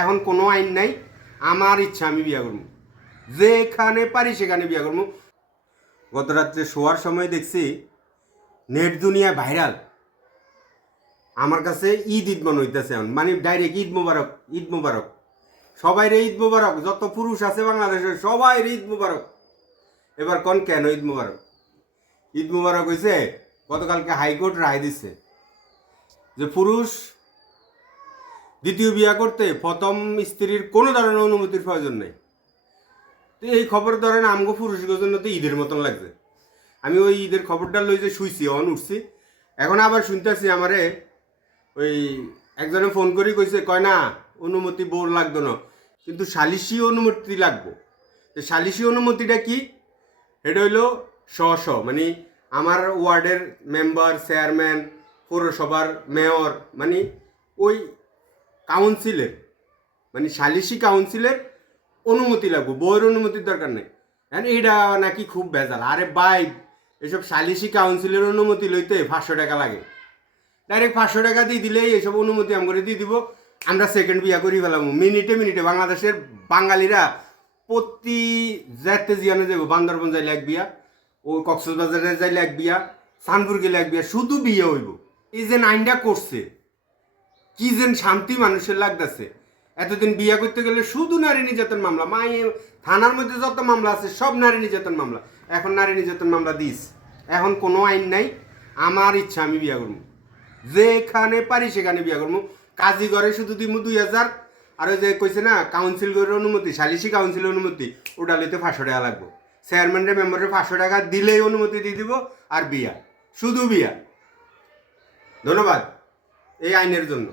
এখন কোনো আইন নাই, আমার ইচ্ছা আমি বিয়া করবো, যেখানে পারি সেখানে বিয়া করবো। গত রাত্রে শোয়ার সময় দেখছি নেট দুনিয়া ভাইরাল, আমার কাছে ঈদ ঈদ মনে হইতেছে এখন, মানে ডাইরেক্ট ঈদ মুবারক ঈদ মুবারক, সবাই রে ঈদ মুবারক, যত পুরুষ আছে বাংলাদেশের সবাই রে ঈদ মুবারক। এবার কোন কেন ঈদ মুবারক? ঈদ মুবারক হয়েছে গতকালকে হাইকোর্ট রায় দিচ্ছে যে পুরুষ দ্বিতীয় বিয়া করতে প্রথম স্ত্রীর কোনো ধরনের অনুমতির প্রয়োজন নেই। তো এই খবর ধরেন আমগো পুরুষের জন্য তো ঈদের মতন লাগছে। আমি ওই ঈদের খবরটা লই যে শুইছি, উঠছি, এখন আবার শুনতেছি আমারে ওই একজনে ফোন করি কইছে, কয় না অনুমতি বোর লাগতো না, কিন্তু সালিশি অনুমতি লাগবো। তো সালিশি অনুমতিটা কি? এটা হইলো মানে আমার ওয়ার্ডের মেম্বার, চেয়ারম্যান, পৌরসভার মেয়র, মানে ওই কাউন্সিলের, মানে সালিশি কাউন্সিলের অনুমতি লাগবো, বইয়ের অনুমতির দরকার নেই। হ্যাঁ, এইটা নাকি খুব ভেজাল। আরে ভাই, এসব সালিশি কাউন্সিলের অনুমতি লইতে 500 টাকা লাগে। ডাইরেক্ট 500 টাকা দিয়ে দিলেই এইসব অনুমতি করে দিয়ে দিব, আমরা সেকেন্ড বিয়া করি ফেলাম মিনিটে মিনিটে। বাংলাদেশের বাঙালিরা প্রতি যেতে জিয়ানো যাবো, বান্দরবন যাইলে এক বিয়া, ও কক্সবাজারে যাইলে এক বিয়া, সানপুর গেলে এক বিয়া, শুধু বিয়ে হইব। এই যে আইনটা করছে, কি যেন শান্তি মানুষের লাগতেছে। এতদিন বিয়া করতে গেলে শুধু নারী নির্যাতন মামলা, থানার মধ্যে যত মামলা আছে সব নারী নির্যাতন মামলা। এখন নারী নির্যাতন মামলা দিস, এখন কোনো আইন নাই, আমার ইচ্ছা আমি বিয়া করবো, যেখানে পারি সেখানে বিয়া করবো। কাজী ঘরে শুধু দিব 2000, আর ওই যে কইছে না কাউন্সিল ঘরের অনুমতি, সালিশি কাউন্সিলের অনুমতি, ওটা লইতে 500 টাকা লাগবো। চেয়ারম্যানের মেম্বারের 500 টাকা দিলেই অনুমতি দিয়ে দিব, আর বিয়া, শুধু বিয়া। ধন্যবাদ এই আইনের জন্য।